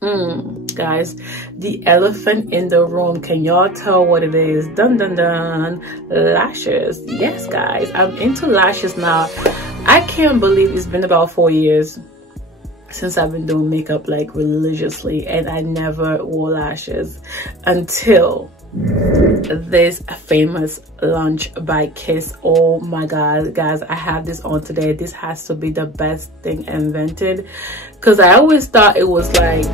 Guys, the elephant in the room, can y'all tell what it is? Dun dun dun. Lashes. Yes guys, I'm into lashes now. I can't believe it's been about 4 years since I've been doing makeup like religiously, and I never wore lashes until this famous launch by Kiss. Oh my god guys, I have this on today. This has to be the best thing invented, because I always thought it was like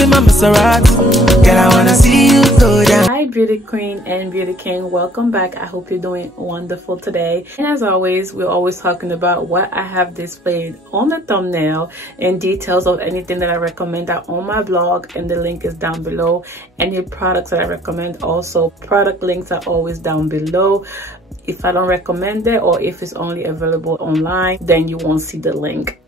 in my Mascara, girl, I wanna see you go down. Hi beauty queen and beauty king, welcome back. I hope you're doing wonderful today, and as always, we're always talking about what I have displayed on the thumbnail and details of anything that I recommend are on my blog, and the link is down below. Any products that I recommend, also product links are always down below. If I don't recommend it, or if it's only available online, then you won't see the link.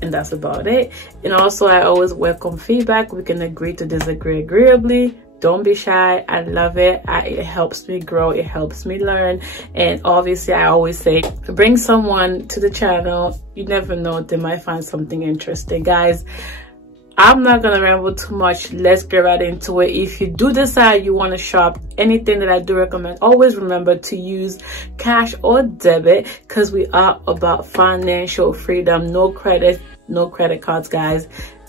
And that's about it. And also, I always welcome feedback. We can agree to disagree agreeably. Don't be shy. I love it. It helps me grow. It helps me learn. And obviously, I always say, bring someone to the channel. You never know, they might find something interesting. Guys, I'm not gonna ramble too much. Let's get right into it. If you do decide you want to shop anything that I do recommend, always remember to use cash or debit, because we are about financial freedom. No credit, no credit cards, guys.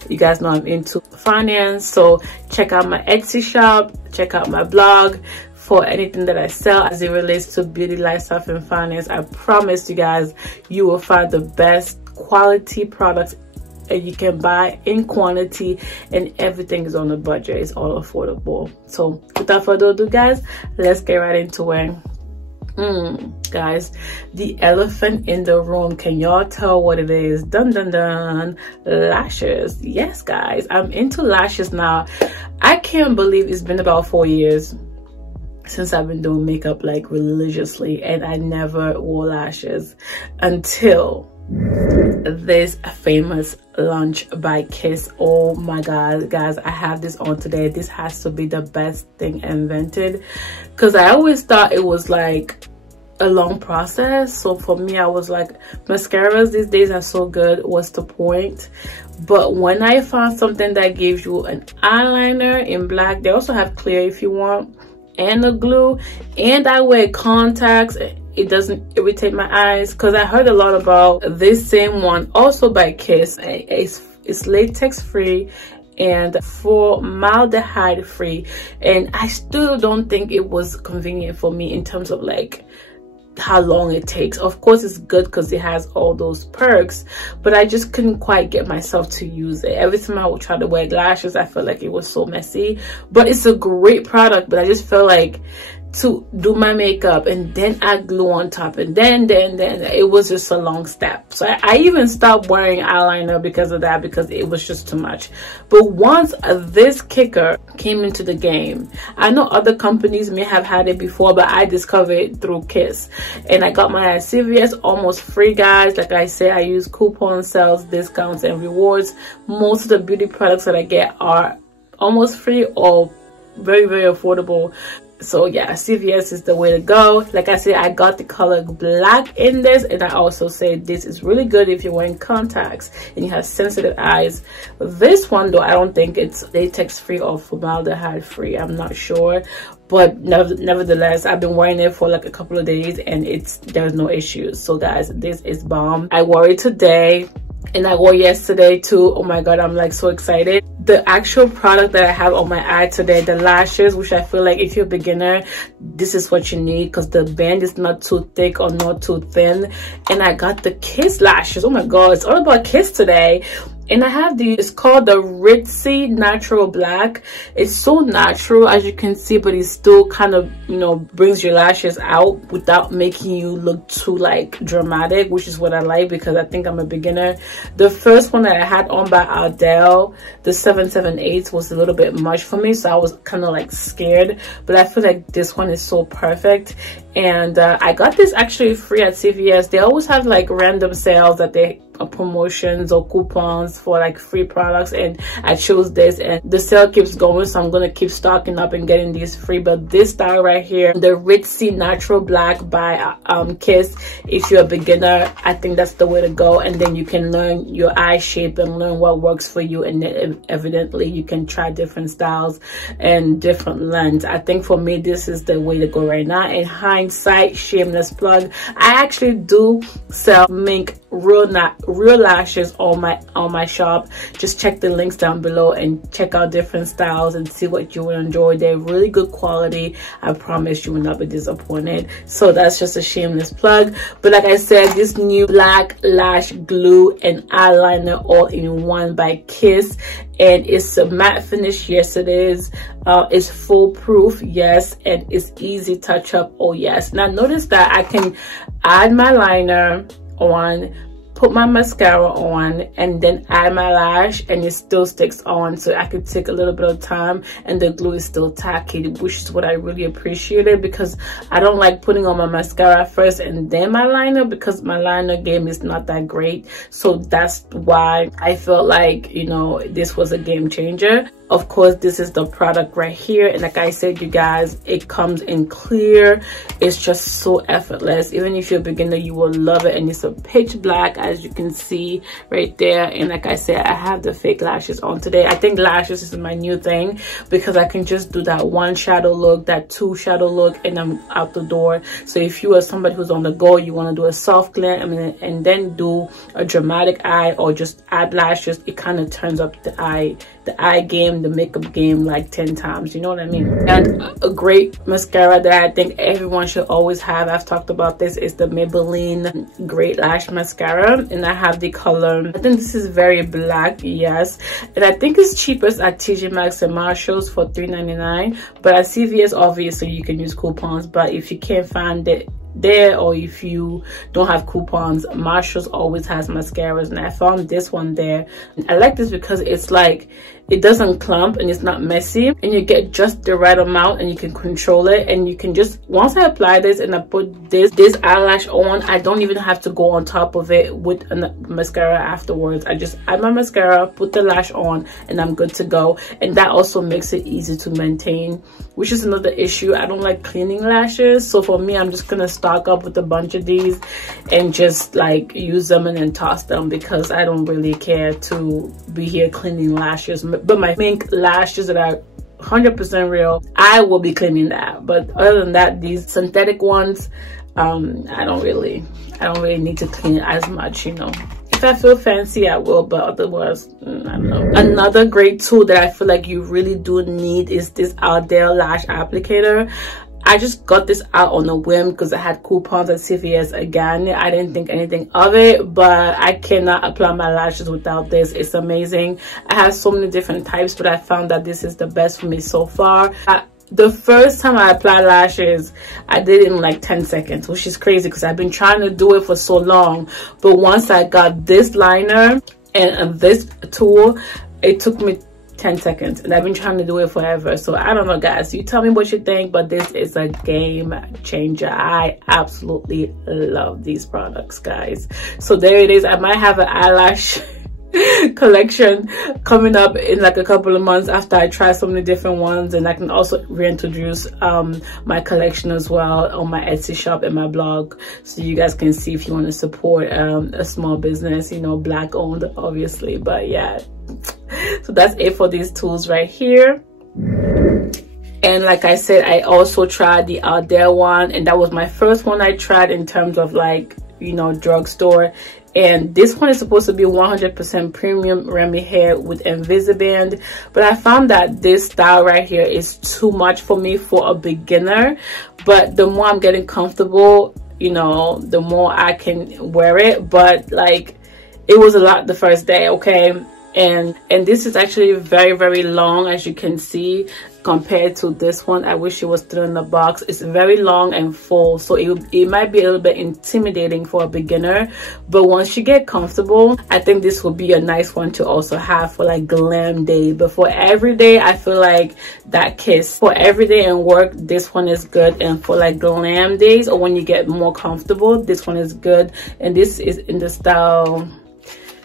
You guys know I'm into finance, so check out my Etsy shop, check out my blog for anything that I sell as it relates to beauty, lifestyle, and finance. I promise you guys, you will find the best quality products you can buy in quantity, and everything is on a budget. It's all affordable. So without further ado guys, let's get right into it. Guys, the elephant in the room, can y'all tell what it is? Dun dun dun. Lashes. Yes guys, I'm into lashes now. I can't believe it's been about 4 years since I've been doing makeup like religiously, and I never wore lashes until this famous launch by Kiss. Oh my god guys, I have this on today. This has to be the best thing invented, because I always thought it was like a long process. So for me, I was like, mascaras these days are so good, what's the point? But when I found something that gives you an eyeliner in black, they also have clear if you want, and a glue, and I wear contacts, it doesn't irritate my eyes, because I heard a lot about this same one also by Kiss. It's latex free and formaldehyde free, and I still don't think it was convenient for me in terms of like how long it takes. Of course it's good because it has all those perks, but I just couldn't quite get myself to use it. Every time I would try to wear lashes, I felt like it was so messy. But it's a great product, but I just felt like to do my makeup and then add glue on top, and then it was just a long step. So I even stopped wearing eyeliner because of that, because it was just too much. But once this kicker came into the game, I know other companies may have had it before, but I discovered it through Kiss, and I got my CVS almost free, guys. Like I said, I use coupon sales, discounts, and rewards. Most of the beauty products that I get are almost free or very affordable. So yeah, CVS is the way to go. Like I said, I got the color black in this, and I also say this is really good if you're wearing contacts and you have sensitive eyes. This one though, I don't think it's latex free or formaldehyde free, I'm not sure, but nevertheless, I've been wearing it for like a couple of days and there's no issues. So guys, this is bomb. I wore it today and I wore yesterday too. Oh my god, I'm like so excited. The actual product that I have on my eye today, the lashes, which I feel like if you're a beginner, this is what you need, because the band is not too thick or not too thin. And I got the Kiss lashes. Oh my god, it's all about Kiss today. And I have these, it's called the Ritzy Natural Black. It's so natural as you can see, but it still kind of, you know, brings your lashes out without making you look too like dramatic, which is what I like, because I think I'm a beginner. The first one that I had on by Ardell, the 778, was a little bit much for me, so I was kind of like scared, but I feel like this one is so perfect. and I got this actually free at CVS. They always have like random sales that they promotions or coupons for like free products, and I chose this, and the sale keeps going, so I'm gonna keep stocking up and getting these free. But this style right here, the Ritzy Natural Black by Kiss, if you're a beginner, I think that's the way to go. And then you can learn your eye shape and learn what works for you, and then evidently you can try different styles and different lengths. I think for me this is the way to go right now. In hindsight, shameless plug, I actually do sell mink real lashes on my shop. Just check the links down below and check out different styles and see what you will enjoy. They're really good quality. I promise you will not be disappointed. So that's just a shameless plug. But like I said, this new black lash glue and eyeliner all in one by Kiss, and it's a matte finish. Yes, it is. It's foolproof, yes, and it's easy touch up. Oh yes. Now notice that I can add my liner on, put my mascara on, and then add my lash, and it still sticks on. So I could take a little bit of time and the glue is still tacky, which is what I really appreciated, because I don't like putting on my mascara first and then my liner, because my liner game is not that great. So that's why I felt like, you know, this was a game changer. Of course, this is the product right here, and like I said, you guys, it comes in clear. It's just so effortless. Even if you're a beginner, you will love it. And it's a pitch black, as you can see right there. And like I said, I have the fake lashes on today. I think lashes is my new thing, because I can just do that one shadow look, that two shadow look, and I'm out the door. So if you are somebody who's on the go, you want to do a soft glare, and then do a dramatic eye, or just add lashes, it kind of turns up the eye game, the makeup game, like 10 times, you know what I mean? And a great mascara that I think everyone should always have, I've talked about this, is the Maybelline Great Lash Mascara, and I have the color, I think this is very black, yes, and I think it's cheapest at TJMAXX and Marshalls for $3.99, but at CVS obviously you can use coupons. But if you can't find it there, or if you don't have coupons, Marshalls always has mascaras, and I found this one there. I like this because it's like, it doesn't clump and it's not messy, and you get just the right amount and you can control it. And you can just, once I apply this and I put this eyelash on, I don't even have to go on top of it with a mascara afterwards. I just add my mascara, put the lash on, and I'm good to go. And that also makes it easy to maintain, which is another issue. I don't like cleaning lashes, so for me, I'm just gonna stock up with a bunch of these and just like use them and then toss them, because I don't really care to be here cleaning lashes. But my pink lashes that are 100% real, I will be cleaning that. But other than that, these synthetic ones, I don't really need to clean as much, you know. If I feel fancy, I will, but otherwise, I don't know. Another great tool that I feel like you really do need is this Ardell lash applicator. I just got this out on a whim because I had coupons at CVS again. I didn't think anything of it, but I cannot apply my lashes without this. It's amazing. I have so many different types, but I found that this is the best for me so far. The first time I applied lashes, I did it in like 10 seconds, which is crazy because I've been trying to do it for so long. But once I got this liner and this tool, it took me 10 seconds, and I've been trying to do it forever. So I don't know, guys, you tell me what you think, but this is a game changer. I absolutely love these products, guys. So there it is. I might have an eyelash collection coming up in like a couple of months after I try so many different ones, and I can also reintroduce my collection as well on my Etsy shop and my blog, so you guys can see if you want to support a small business, you know, black owned obviously. But yeah, so that's it for these tools right here. And like I said, I also tried the Ardell one, and that was my first one I tried in terms of like, you know, drugstore. And this one is supposed to be 100% premium Remy hair with Invisiband, but I found that this style right here is too much for me for a beginner. But the more I'm getting comfortable, you know, the more I can wear it. But like, it was a lot the first day, okay? and this is actually very, very long, as you can see, compared to this one. I wish it was still in the box. It's very long and full, so it might be a little bit intimidating for a beginner, but once you get comfortable, I think this will be a nice one to also have for like glam day. But for every day, I feel like that kiss for every day and work, this one is good. And for like glam days or when you get more comfortable, this one is good. And this is in the style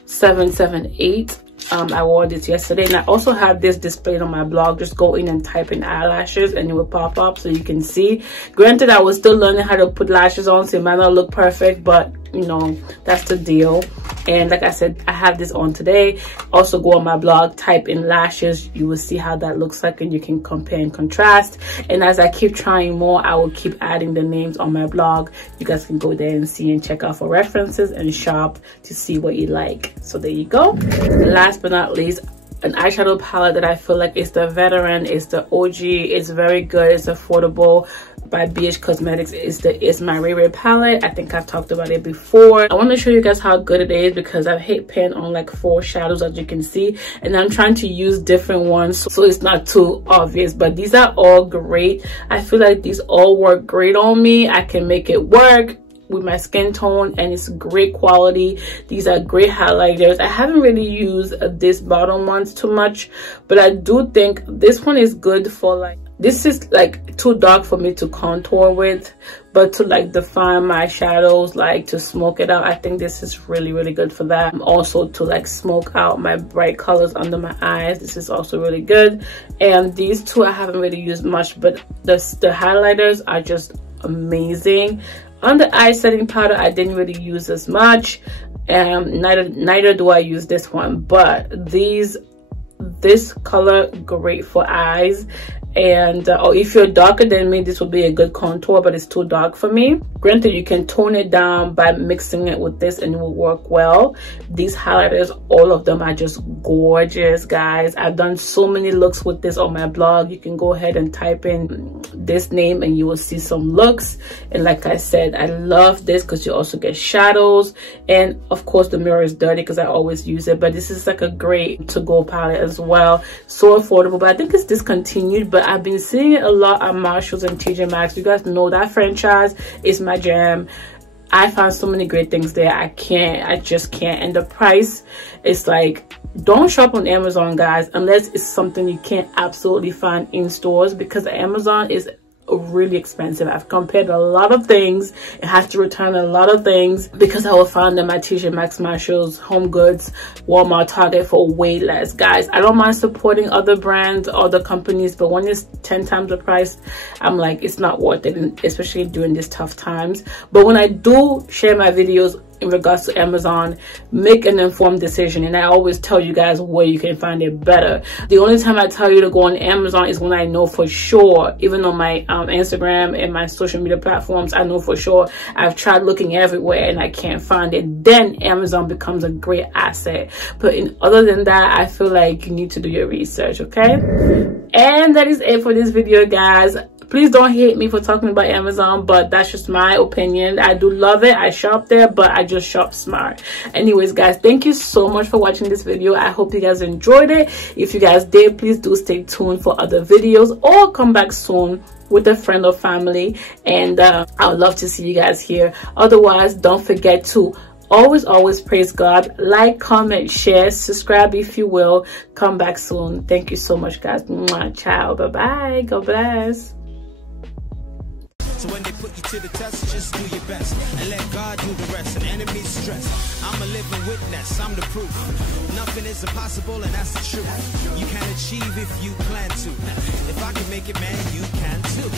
778. I wore this yesterday, and I also have this displayed on my blog. Just go in and type in eyelashes and it will pop up so you can see. Granted, I was still learning how to put lashes on, so it might not look perfect, but you know, that's the deal. And like I said, I have this on today. Also go on my blog, type in lashes, you will see how that looks like, and you can compare and contrast. And as I keep trying more, I will keep adding the names on my blog. You guys can go there and see and check out for references and shop to see what you like. So there you go. Last but not least, an eyeshadow palette that I feel like is the veteran, is the OG, it's very good, it's affordable, by BH Cosmetics. Is my Raye palette. I think I've talked about it before. I want to show you guys how good it is because I've hit pan on like 4 shadows, as you can see, and I'm trying to use different ones so it's not too obvious, but these are all great. I feel like these all work great on me. I can make it work with my skin tone, and it's great quality. These are great highlighters. I haven't really used this bottom ones too much, but I do think this one is good for like, this is like too dark for me to contour with, but to like define my shadows, like to smoke it out, I think this is really, really good for that. Also to like smoke out my bright colors under my eyes, this is also really good. And these two I haven't really used much, but the highlighters are just amazing. On the eye setting powder, I didn't really use as much, and neither do I use this one, but this color great for eyes. And or if you're darker than me, this will be a good contour, but it's too dark for me. Granted, you can tone it down by mixing it with this and it will work well. These highlighters, all of them are just gorgeous, guys. I've done so many looks with this on my blog. You can go ahead and type in this name and you will see some looks. And like I said, I love this because you also get shadows, and of course the mirror is dirty because I always use it, but this is like a great to-go palette as well. So affordable, but I think it's discontinued, but I've been seeing it a lot at Marshalls and TJMAXX. You guys know that franchise is my jam. I found so many great things there. I just can't. And the price is like, don't shop on Amazon, guys, unless it's something you can't absolutely find in stores, because Amazon is really expensive. I've compared a lot of things. It has to return a lot of things because I will find them at TJMAXX, Marshalls, Home Goods, Walmart, Target for way less. Guys, I don't mind supporting other brands, other companies, but when it's 10 times the price, I'm like, it's not worth it, especially during these tough times. But when I do share my videos in regards to Amazon, make an informed decision, and I always tell you guys where you can find it better. The only time I tell you to go on Amazon is when I know for sure, even on my Instagram and my social media platforms, I know for sure I've tried looking everywhere and I can't find it. Then Amazon becomes a great asset. But other than that, I feel like you need to do your research, okay? And that is it for this video, guys. Please don't hate me for talking about Amazon, but that's just my opinion. I do love it. I shop there, but I just shop smart. Anyways, guys, thank you so much for watching this video. I hope you guys enjoyed it. If you guys did, please do stay tuned for other videos, or come back soon with a friend or family, and I would love to see you guys here. Otherwise, don't forget to always praise God. Like, comment, share, subscribe if you will. Come back soon. Thank you so much, guys. Mwah, ciao, bye bye, God bless. So when they put you to the test, just do your best and let God do the rest. And enemies stress, I'm a living witness, I'm the proof. Nothing is impossible, and that's the truth. You can achieve if you plan to. If I can make it, man, you can too.